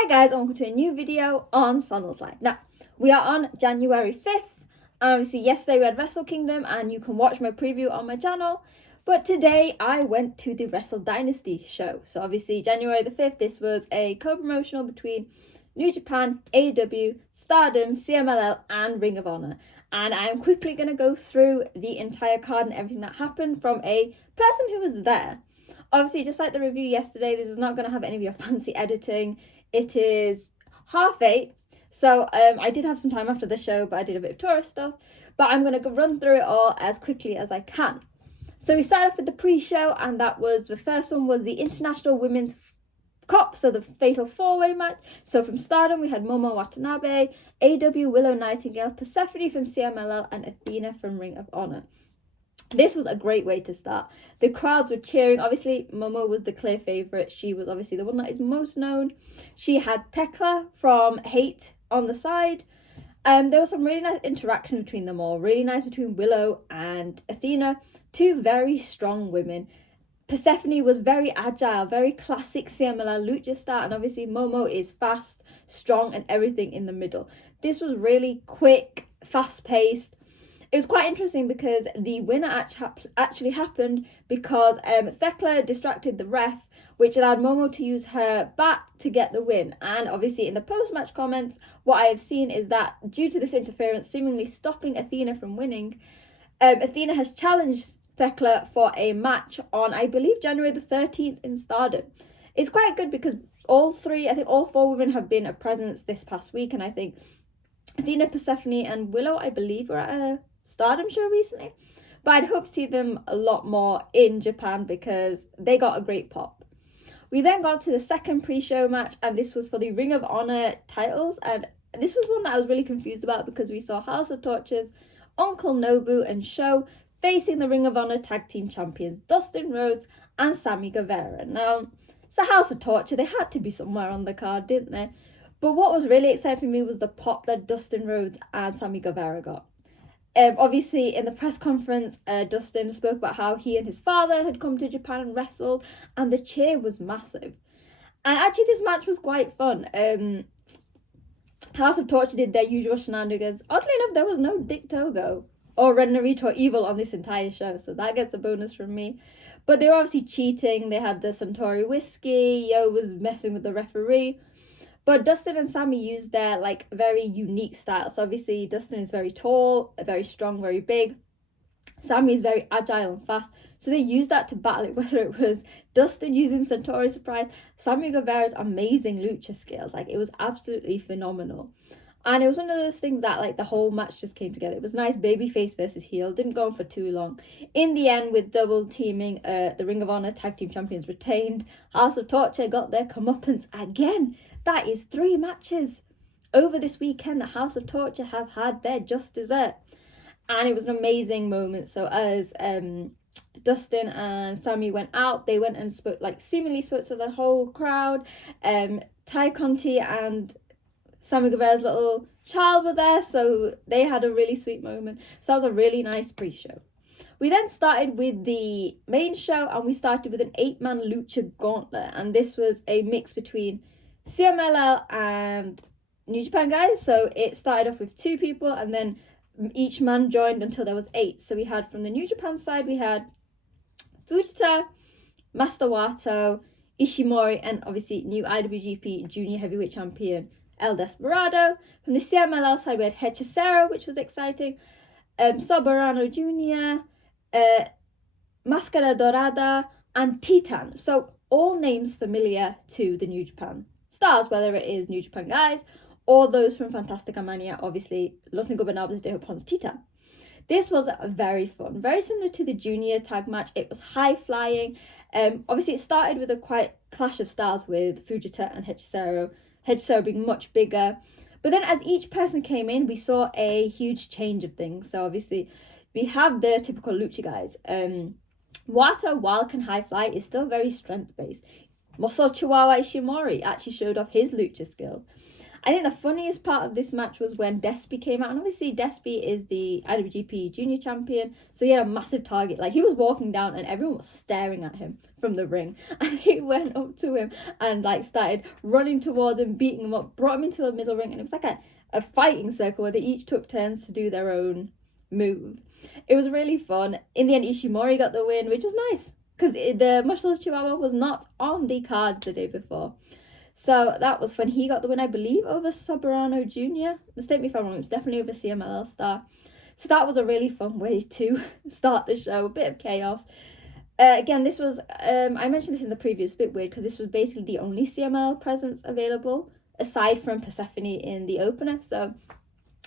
Hi guys, and welcome to a new video on Sonal's Life. Now, we are on January 5th, and obviously yesterday we had Wrestle Kingdom, and you can watch my preview on my channel. But today I went to the Wrestle Dynasty show. So obviously January the 5th, this was a co-promotional between New Japan, AEW, STARDOM, CMLL, and Ring of Honor. And I'm quickly going to go through the entire card and everything that happened from a person who was there. Obviously, just like the review yesterday, this is not going to have any of your fancy editing. It is 8:30, so I did have some time after the show, but I did a bit of tourist stuff. But I'm going to run through it all as quickly as I can. So we started off with the pre-show, and that was, the first one was the International Women's Cup, so the Fatal 4-Way match. So from Stardom, we had Momo Watanabe, AEW Willow Nightingale, Persephone from CMLL, and Athena from Ring of Honor. This was a great way to start. The crowds were cheering. Obviously, Momo was the clear favourite. She was obviously the one that is most known. She had Tekla from Hate on the side. There was some really nice interaction between them all. Really nice between Willow and Athena. Two very strong women. Persephone was very agile, very classic CMLL lucha style. And obviously, Momo is fast, strong, and everything in the middle. This was really quick, fast-paced. It was quite interesting because the winner actually happened because Thekla distracted the ref, which allowed Momo to use her bat to get the win. And obviously in the post-match comments, what I have seen is that due to this interference seemingly stopping Athena from winning, Athena has challenged Thekla for a match on, I believe, January the 13th in Stardom. It's quite good because all four women have been a presence this past week, and I think Athena, Persephone, and Willow, I believe, were at a Stardom show recently, but I'd hope to see them a lot more in Japan because they got a great pop. We then got to the second pre-show match, and this was for the Ring of Honor titles, and this was one that I was really confused about because we saw House of Torches, Uncle Nobu, and Sho facing the Ring of Honor tag team champions Dustin Rhodes and Sammy Guevara. Now, it's a House of Torture, they had to be somewhere on the card, didn't they? But what was really exciting for me was the pop that Dustin Rhodes and Sammy Guevara got. Obviously, in the press conference, Dustin spoke about how he and his father had come to Japan and wrestled, and the cheer was massive. And actually, this match was quite fun. House of Torture did their usual shenanigans. Oddly enough, there was no Dick Togo or Red Narito or Evil on this entire show, so that gets a bonus from me. But they were obviously cheating. They had the Suntory whiskey. Yo was messing with the referee. But Dustin and Sammy used their very unique style. So obviously Dustin is very tall, very strong, very big. Sammy is very agile and fast. So they used that to battle it, whether it was Dustin using Suntory Surprise, Sammy Guevara's amazing lucha skills. It was absolutely phenomenal. And it was one of those things that the whole match just came together. It was nice babyface versus heel. Didn't go on for too long. In the end, with double teaming, the Ring of Honor Tag Team Champions retained. House of Torture got their comeuppance again. That is 3 matches over this weekend that House of Torture have had their just dessert. And it was an amazing moment. So as Dustin and Sammy went out, they went and seemingly spoke to the whole crowd. Ty Conti and Sammy Guevara's little child were there, so they had a really sweet moment. So that was a really nice pre-show. We then started with the main show, and we started with an 8-man lucha gauntlet. And this was a mix between CMLL and New Japan guys. So it started off with 2 people, and then each man joined until there was 8. So we had, from the New Japan side, we had Fujita, Master Wato, Ishimori, and obviously new IWGP Junior Heavyweight Champion El Desperado. From the CMLL side, we had Hechicero, which was exciting, Soberano Jr., Mascara Dorada, and Titan. So all names familiar to the New Japan stars, whether it is New Japan guys or those from Fantastica Mania, obviously Los Ingobernables de Japan's Titan. This was very fun, very similar to the junior tag match. It was high flying. Obviously it started with a quite clash of styles with Fujita and Hechicero being much bigger. But then as each person came in, we saw a huge change of things. So obviously we have the typical lucha guys. Wato, while can high fly, is still very strength based. Muscle Chihuahua Ishimori actually showed off his lucha skills. I think the funniest part of this match was when Despy came out, and obviously Despy is the IWGP Junior Champion, so he had a massive target. Like, he was walking down and everyone was staring at him from the ring, and he went up to him and like started running towards him, beating him up, brought him into the middle ring, and it was like a fighting circle where they each took turns to do their own move. It was really fun. In the end, Ishimori got the win, which was nice, because the Muscle Chihuahua was not on the card the day before. So that was fun. He got the win, I believe, over Soberano Jr. Mistake me if I'm wrong, it was definitely over CMLL Star. So that was a really fun way to start the show. A bit of chaos. Again, this was, I mentioned this in the previous, bit weird, because this was basically the only CMLL presence available, aside from Persephone in the opener. So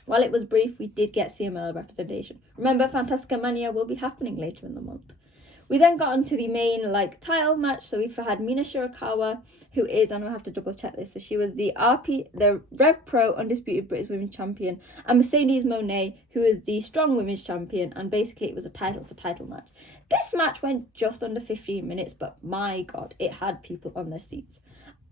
while it was brief, we did get CMLL representation. Remember, Fantastica Mania will be happening later in the month. We then got into the main title match. So we've had Mina Shirakawa, who is, and I'll have to double check this, so she was the Rev Pro Undisputed British Women's Champion, and Mercedes Moné, who is the Strong Women's Champion, and basically it was a title for title match. This match went just under 15 minutes, but my god, it had people on their seats.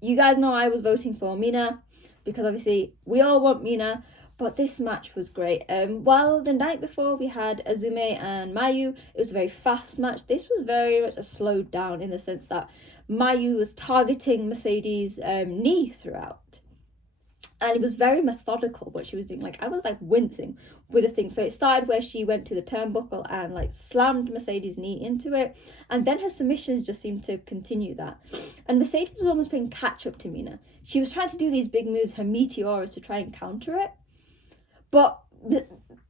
You guys know I was voting for Mina, because obviously we all want Mina. But this match was great. While the night before we had Azume and Mayu, it was a very fast match. This was very much a slowed down, in the sense that Mayu was targeting Mercedes' knee throughout. And it was very methodical what she was doing. I was wincing with the thing. So it started where she went to the turnbuckle and slammed Mercedes' knee into it. And then her submissions just seemed to continue that. And Mercedes was almost playing catch up to Mina. She was trying to do these big moves, her meteoras, to try and counter it. But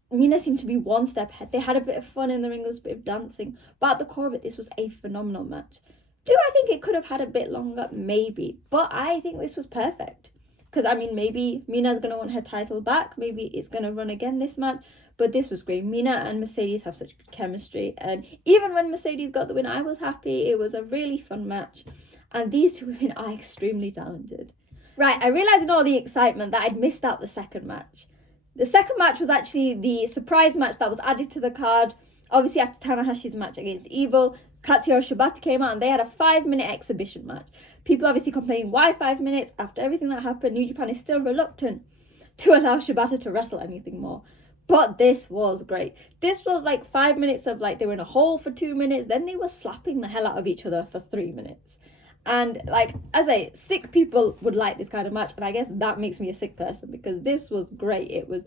Mina seemed to be one step ahead. They had a bit of fun in the ring, there was a bit of dancing. But at the core of it, this was a phenomenal match. Do I think it could have had a bit longer? Maybe. But I think this was perfect. Because, maybe Mina's going to want her title back. Maybe it's going to run again this match. But this was great. Mina and Mercedes have such good chemistry. And even when Mercedes got the win, I was happy. It was a really fun match. And these two women are extremely talented. Right, I realised in all the excitement that I'd missed out the second match. The second match was actually the surprise match that was added to the card. Obviously, after Tanahashi's match against Evil, Katsuhiro Shibata came out and they had a 5-minute exhibition match. People obviously complaining, why 5 minutes? After everything that happened, New Japan is still reluctant to allow Shibata to wrestle anything more. But this was great. This was 5 minutes of they were in a hole for 2 minutes, then they were slapping the hell out of each other for 3 minutes. And as I say, sick people would like this kind of match, and I guess that makes me a sick person, because this was great. It was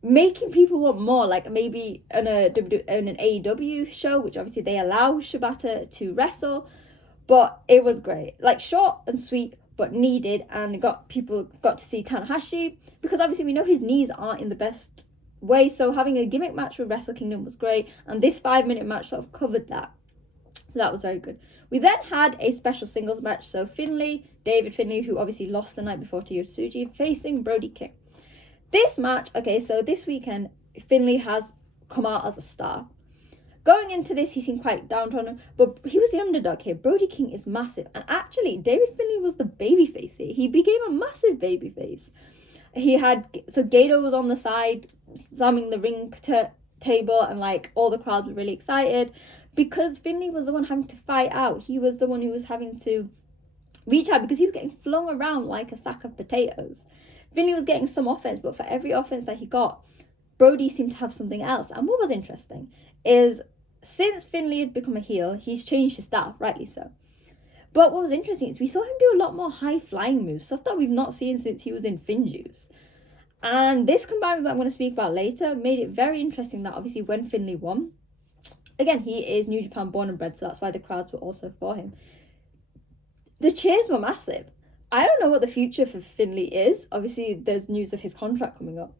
making people want more, maybe in an AEW show, which obviously they allow Shibata to wrestle, but it was great. Short and sweet, but needed, and people got to see Tanahashi, because obviously we know his knees aren't in the best way, so having a gimmick match with Wrestle Kingdom was great, and this 5-minute match sort of covered that. So that was very good. We then had a special singles match. So David Finlay, who obviously lost the night before to Yotsuji, facing Brody King. This match, so this weekend, Finlay has come out as a star. Going into this, he seemed quite downtrodden, but he was the underdog here. Brody King is massive. And actually, David Finlay was the babyface here. He became a massive babyface. Gato was on the side, slamming the ring table, and all the crowds were really excited. Because Finlay was the one having to fight out. He was the one who was having to reach out, because he was getting flung around like a sack of potatoes. Finlay was getting some offense, but for every offense that he got, Brody seemed to have something else. And what was interesting is, since Finlay had become a heel, he's changed his style, rightly so. But what was interesting is we saw him do a lot more high-flying moves, stuff that we've not seen since he was in Finjuice. And this, combined with what I'm going to speak about later, made it very interesting that obviously when Finlay won, again, he is New Japan born and bred, so that's why the crowds were also for him. The cheers were massive. I don't know what the future for Finlay is. Obviously, there's news of his contract coming up.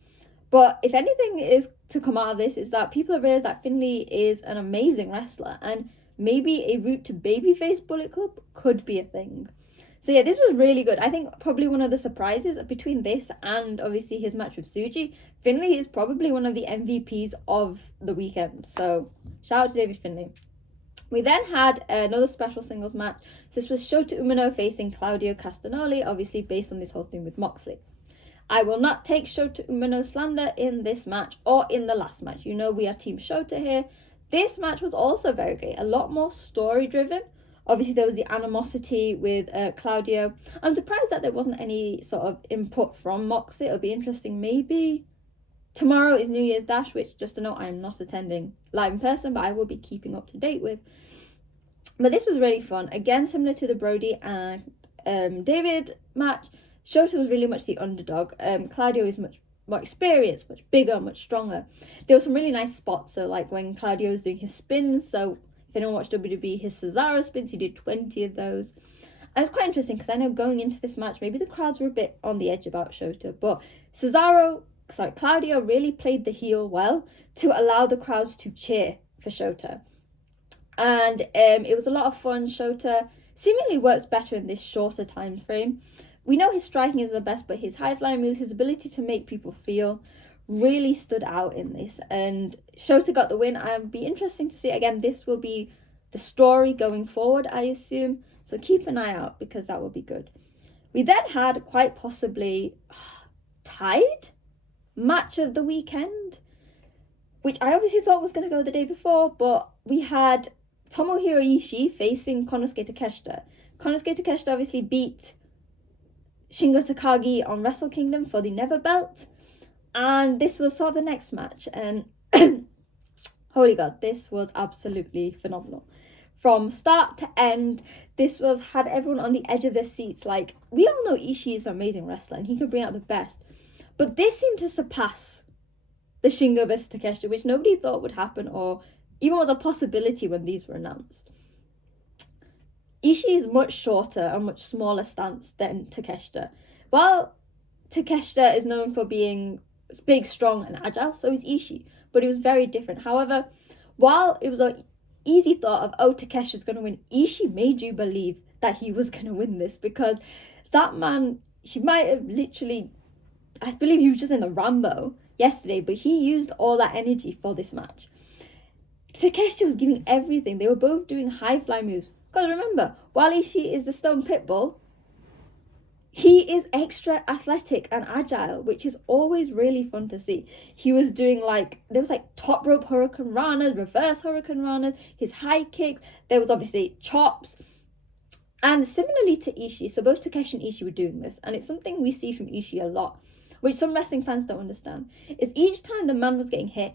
But if anything is to come out of this, is that people have realised that Finlay is an amazing wrestler, and maybe a route to babyface Bullet Club could be a thing. So yeah, this was really good. I think probably one of the surprises between this and obviously his match with Tsuji, Finlay is probably one of the MVPs of the weekend. So shout out to David Finlay. We then had another special singles match. So this was Shota Umino facing Claudio Castagnoli, obviously based on this whole thing with Moxley. I will not take Shota Umino slander in this match or in the last match. You know we are Team Shota here. This match was also very great. A lot more story driven. Obviously, there was the animosity with Claudio. I'm surprised that there wasn't any sort of input from Moxie. It'll be interesting. Maybe tomorrow is New Year's Dash, which, just to note, I am not attending live in person, but I will be keeping up to date with. But this was really fun. Again, similar to the Brody and David match, Shota was really much the underdog. Claudio is much more experienced, much bigger, much stronger. There were some really nice spots. So like when Claudio was doing his spins, so if anyone watched WWE, his Cesaro spins, he did 20 of those. And it's quite interesting because I know going into this match, maybe the crowds were a bit on the edge about Shota, but Claudio really played the heel well to allow the crowds to cheer for Shota. And it was a lot of fun. Shota seemingly works better in this shorter time frame. We know his striking is the best, but his high-flying moves, his ability to make people feel, really stood out in this. And Shota got the win. It'll be interesting to see. Again, this will be the story going forward, I assume. So keep an eye out because that will be good. We then had quite possibly tied match of the weekend, which I obviously thought was going to go the day before, but we had Tomohiro Ishii facing Konosuke Takeshita. Konosuke Takeshita obviously beat Shingo Takagi on Wrestle Kingdom for the Never Belt, and this was sort of the next match, and holy god, this was absolutely phenomenal. From start to end, this had everyone on the edge of their seats. Like, we all know Ishii is an amazing wrestler and he can bring out the best, but this seemed to surpass the Shingo vs Takeshita, which nobody thought would happen or even was a possibility when these were announced. Ishii is much shorter and much smaller stance than Takeshita. While Takeshita is known for being big, strong and agile, so is Ishii, but it was very different. However, while it was an easy thought of, Takeshita's going to win, Ishii made you believe that he was going to win this, because that man, he might have literally, I believe he was just in the Rambo yesterday, but he used all that energy for this match. Takeshita was giving everything. They were both doing high fly moves. Because remember, while Ishii is the stone pitbull, he is extra athletic and agile, which is always really fun to see. He was doing there was top rope hurricane ranas, reverse hurricane ranas, his high kicks. There was obviously chops. And similarly to Ishii, so both Takeshi and Ishii were doing this. And it's something we see from Ishii a lot, which some wrestling fans don't understand, is each time the man was getting hit,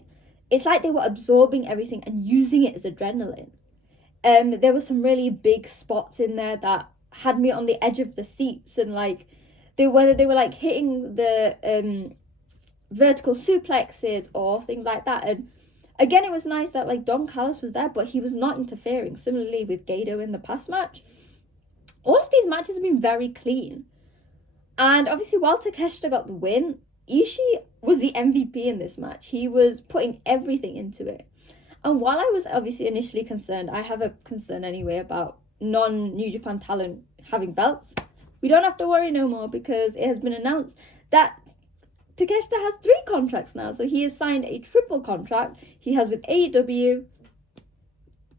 it's like they were absorbing everything and using it as adrenaline. There were some really big spots in there that had me on the edge of the seats, and whether they were hitting the vertical suplexes or things like that. And again, it was nice that Don Callis was there, but he was not interfering. Similarly with Gabe in the past match, all of these matches have been very clean. And obviously, while Takeshita got the win, Ishii was the MVP in this match. He was putting everything into it. And while I was obviously initially concerned, I have a concern anyway about non-New Japan talent having belts, we don't have to worry no more, because it has been announced that Takeshita has 3 contracts now. So he has signed a triple contract. He has with AEW,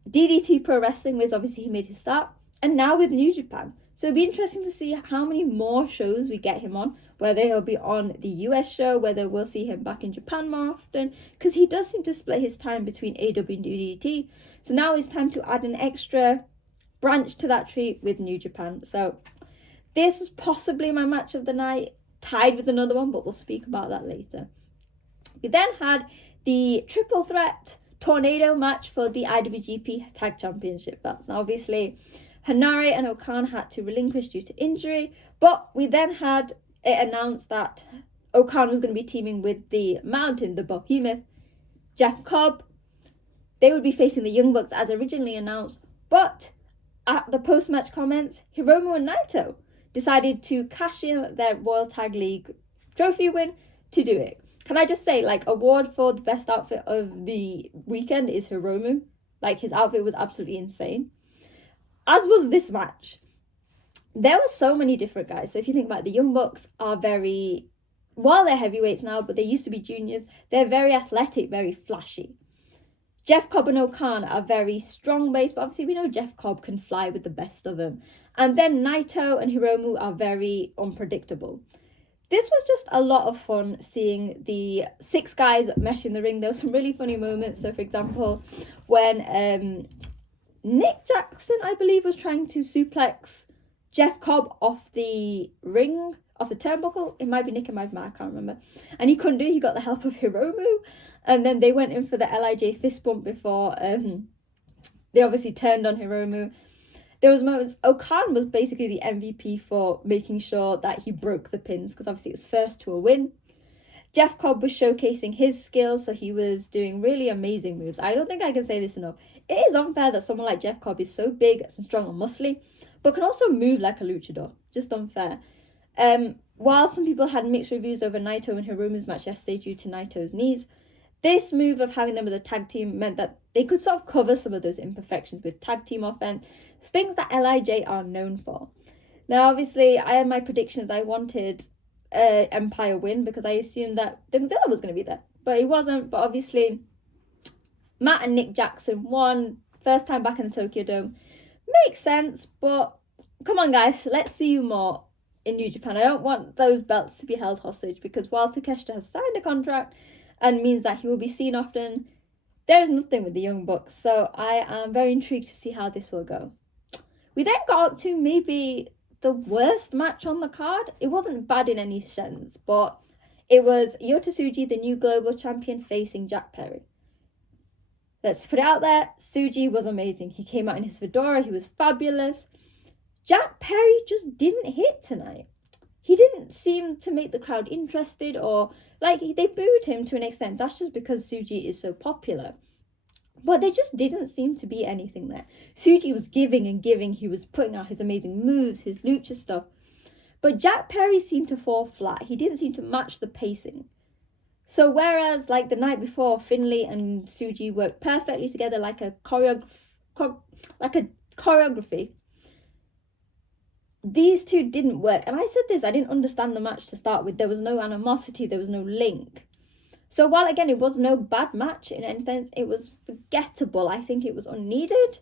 DDT Pro Wrestling, which obviously he made his start, and now with New Japan. So it'll be interesting to see how many more shows we get him on, whether he'll be on the US show, whether we'll see him back in Japan more often, because he does seem to split his time between AEW and DDT. So now it's time to add an extra branch to that tree with New Japan. So this was possibly my match of the night, tied with another one, but we'll speak about that later. We then had the triple threat tornado match for the IWGP Tag Championship belts. Now obviously, Hanare and Okan had to relinquish due to injury, but we then had it announced that Okan was going to be teaming with the Mountain, the Behemoth, Jeff Cobb. They would be facing the Young Bucks as originally announced, but at the post-match comments, Hiromu and Naito decided to cash in their Royal Tag League trophy win to do it. Can I just say, award for the best outfit of the weekend is Hiromu. His outfit was absolutely insane. As was this match. There were so many different guys. So if you think about it, the Young Bucks are while they're heavyweights now, but they used to be juniors, they're very athletic, very flashy. Jeff Cobb and Okan are very strong-based, but obviously we know Jeff Cobb can fly with the best of them. And then Naito and Hiromu are very unpredictable. This was just a lot of fun seeing the 6 guys mesh in the ring. There were some really funny moments. So for example, when Nick Jackson, I believe, was trying to suplex Jeff Cobb off the ring, off the turnbuckle. It might be Nick, it might be Matt, I can't remember. And he couldn't do it. He got the help of Hiromu. And then they went in for the LIJ fist bump before they obviously turned on Hiromu. There was moments, Okan was basically the MVP for making sure that he broke the pins, because obviously it was first to a win. Jeff Cobb was showcasing his skills, so he was doing really amazing moves. I don't think I can say this enough. It is unfair that someone like Jeff Cobb is so big and strong and muscly, but can also move like a luchador. Just unfair. While some people had mixed reviews over Naito and Hiromu's match yesterday due to Naito's knees, this move of having them as a tag team meant that they could sort of cover some of those imperfections with tag team offense, things that LIJ are known for. Now, obviously, I had my predictions. I wanted Empire win because I assumed that Dungzilla was going to be there, but he wasn't. But obviously, Matt and Nick Jackson won, first time back in the Tokyo Dome. Makes sense, but come on, guys, let's see you more in New Japan. I don't want those belts to be held hostage, because while Takeshita has signed a contract and means that he will be seen often, there is nothing with the Young Bucks. So I am very intrigued to see how this will go. We then got to maybe the worst match on the card. It wasn't bad in any sense, but it was Yota Tsuji, the new global champion, facing Jack Perry. Let's put it out there, Tsuji was amazing. He came out in his fedora, he was fabulous. Jack Perry just didn't hit tonight. He didn't seem to make the crowd interested, or like they booed him to an extent. That's just because Tsuji is so popular. But there just didn't seem to be anything there. Tsuji was giving and giving. He was putting out his amazing moves, his lucha stuff. But Jack Perry seemed to fall flat. He didn't seem to match the pacing. So whereas like the night before, Finlay and Tsuji worked perfectly together like a choreography, these two didn't work. And I said this, I didn't understand the match to start with. There was no animosity, there was no link. So while again it was no bad match in any sense, it was forgettable. I think it was unneeded.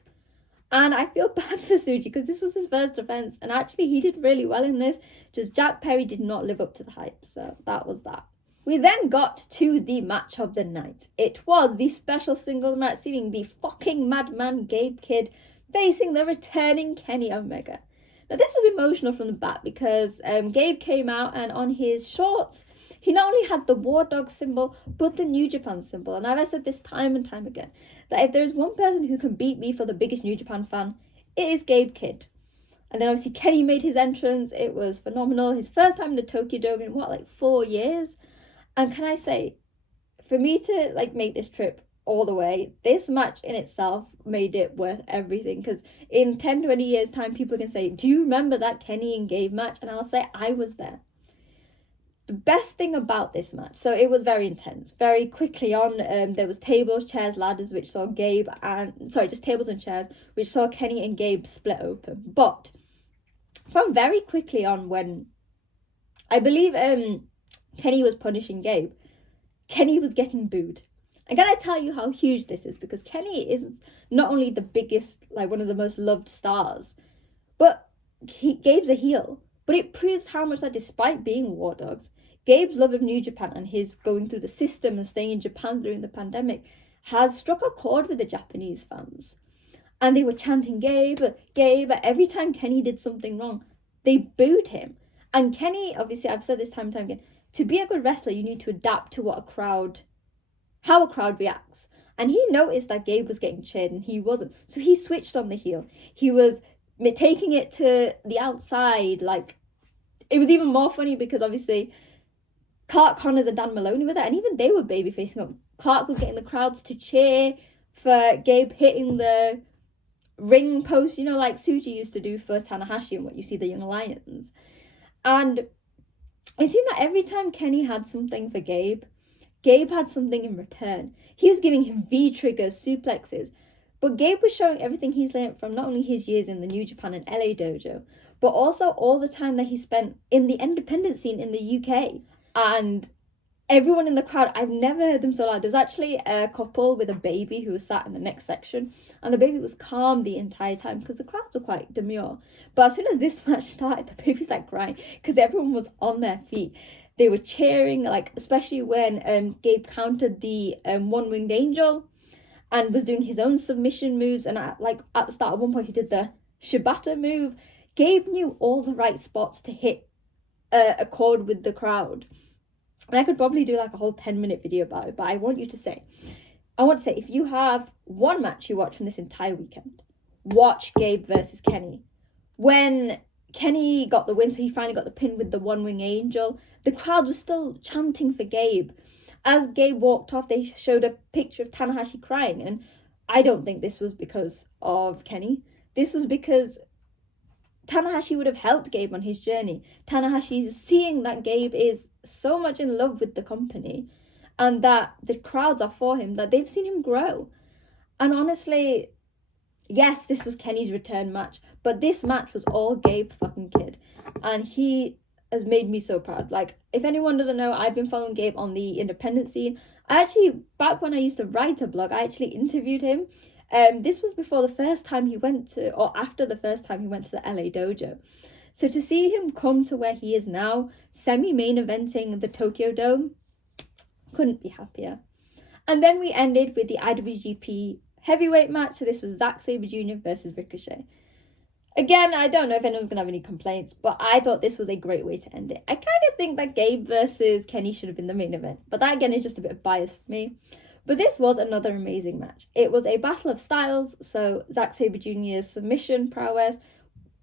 And I feel bad for Tsuji because this was his first defense, and actually he did really well in this. Just Jack Perry did not live up to the hype. So that was that. We then got to the match of the night. It was the special singles match, seeing the fucking madman Gabe Kidd facing the returning Kenny Omega. Now this was emotional from the back because Gabe came out, and on his shorts, he not only had the War Dog symbol, but the New Japan symbol. And I've said this time and time again, that if there's one person who can beat me for the biggest New Japan fan, it is Gabe Kidd. And then obviously Kenny made his entrance. It was phenomenal. His first time in the Tokyo Dome in like 4 years. And can I say, for me to like make this trip all the way, this match in itself made it worth everything. Because in 10-20 years time, people can say, do you remember that Kenny and Gabe match? And I'll say, I was there. The best thing about this match, so it was very intense. Very quickly on, there was tables, chairs, ladders, which saw just tables and chairs, which saw Kenny and Gabe split open. But from very quickly on, when I believe Kenny was punishing Gabe, Kenny was getting booed. And can I tell you how huge this is? Because Kenny is not only the biggest, like one of the most loved stars, but Gabe's a heel. But it proves how much that despite being War Dogs, Gabe's love of New Japan and his going through the system and staying in Japan during the pandemic has struck a chord with the Japanese fans. And they were chanting Gabe, Gabe. Every time Kenny did something wrong, they booed him. And Kenny, obviously, I've said this time and time again, to be a good wrestler, you need to adapt to how a crowd reacts. And he noticed that Gabe was getting cheered and he wasn't. So he switched on the heel. He was taking it to the outside. Like, it was even more funny because obviously Clark Connors and Dan Maloney were there, and even they were baby facing up. Clark was getting the crowds to cheer for Gabe hitting the ring post, you know, like Tsuji used to do for Tanahashi and what you see the Young Lions. And it seemed like every time Kenny had something for Gabe had something in return. He was giving him V-triggers, suplexes. But Gabe was showing everything he's learned from not only his years in the New Japan and LA dojo, but also all the time that he spent in the independent scene in the UK. And everyone in the crowd, I've never heard them so loud. There was actually a couple with a baby who was sat in the next section, and the baby was calm the entire time because the crowds were quite demure. But as soon as this match started, the baby's like crying because everyone was on their feet. They were cheering, like especially when Gabe countered the one-winged angel. and was doing his own submission moves. And at the start, at one point, he did the Shibata move. Gabe knew all the right spots to hit a chord with the crowd. And I could probably do like a whole 10-minute video about it, but I want to say, if you have one match you watch from this entire weekend, watch Gabe versus Kenny. When Kenny got the win, so he finally got the pin with the one-wing angel, the crowd was still chanting for Gabe. As Gabe walked off, they showed a picture of Tanahashi crying, and I don't think this was because of Kenny. This was because Tanahashi would have helped Gabe on his journey. Tanahashi is seeing that Gabe is so much in love with the company and that the crowds are for him, that they've seen him grow. And honestly, yes, this was Kenny's return match, but this match was all Gabe fucking Kid. And he has made me so proud. Like, if anyone doesn't know, I've been following Gabe on the independent scene. Back when I used to write a blog, I actually interviewed him. This was before the first time he went to, or after the first time he went to the LA dojo. So to see him come to where he is now, semi-main eventing the Tokyo Dome, couldn't be happier. And then we ended with the IWGP heavyweight match. So this was Zack Sabre Jr. versus Ricochet. Again, I don't know if anyone's going to have any complaints, but I thought this was a great way to end it. I kind of think that Gabe versus Kenny should have been the main event, but that again is just a bit of bias for me. But this was another amazing match. It was a battle of styles, so Zack Sabre Jr.'s submission prowess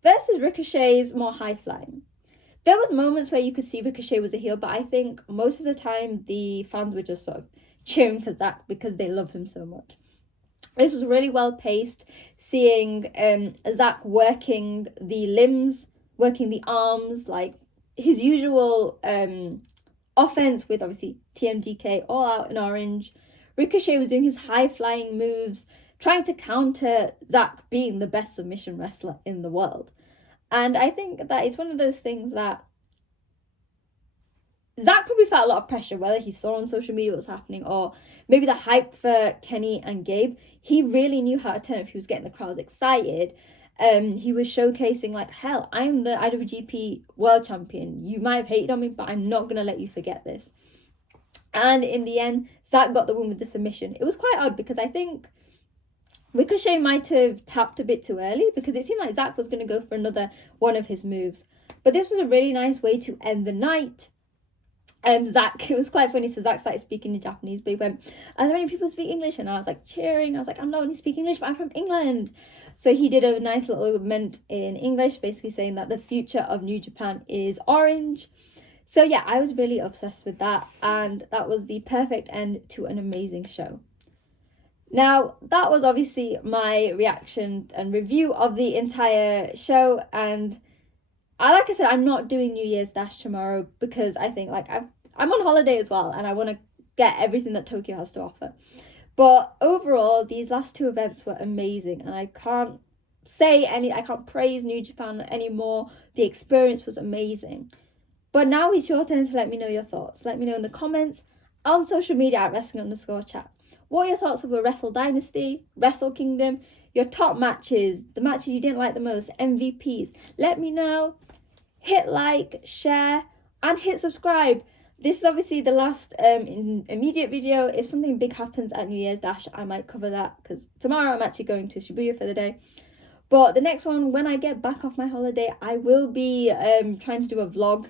versus Ricochet's more high-flying. There was moments where you could see Ricochet was a heel, but I think most of the time the fans were just sort of cheering for Zack because they love him so much. It was really well paced, seeing Zack working the limbs, working the arms, like his usual offense with obviously TMDK all out in orange. Ricochet was doing his high-flying moves, trying to counter Zack being the best submission wrestler in the world. And I think that it's one of those things that Zack probably felt a lot of pressure, whether he saw on social media what was happening or maybe the hype for Kenny and Gabe. He really knew how to turn up. He was getting the crowds excited. He was showcasing like, hell, I'm the IWGP World Champion. You might have hated on me, but I'm not going to let you forget this. And in the end, Zack got the win with the submission. It was quite odd because I think Ricochet might have tapped a bit too early because it seemed like Zack was going to go for another one of his moves. But this was a really nice way to end the night. Zack, it was quite funny. So Zack started speaking in Japanese, but he went, "Are there any people who speak English?" And I was like cheering. I was like, "I'm not only speaking English, but I'm from England." So he did a nice little comment in English, basically saying that the future of New Japan is orange. So yeah, I was really obsessed with that, and that was the perfect end to an amazing show. Now, that was obviously my reaction and review of the entire show, and like I said, I'm not doing New Year's Dash tomorrow because I think like I'm on holiday as well, and I want to get everything that Tokyo has to offer. But overall, these last two events were amazing, and I can't praise New Japan anymore. The experience was amazing. But now it's your turn to let me know your thoughts. Let me know in the comments, on social media at wrestling_chat. What are your thoughts of a Wrestle Dynasty, Wrestle Kingdom, your top matches, the matches you didn't like the most, MVPs? Let me know. Hit like, share, and hit subscribe. This is obviously the last immediate video. If something big happens at New Year's Dash, I might cover that because tomorrow I'm actually going to Shibuya for the day. But the next one, when I get back off my holiday, I will be trying to do a vlog.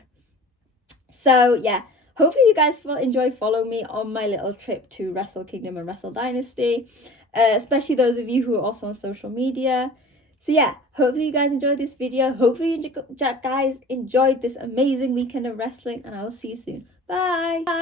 So yeah, hopefully you guys enjoyed following me on my little trip to Wrestle Kingdom and Wrestle Dynasty, especially those of you who are also on social media. So yeah, hopefully you guys enjoyed this video. Hopefully you guys enjoyed this amazing weekend of wrestling, and I will see you soon. Bye. Bye.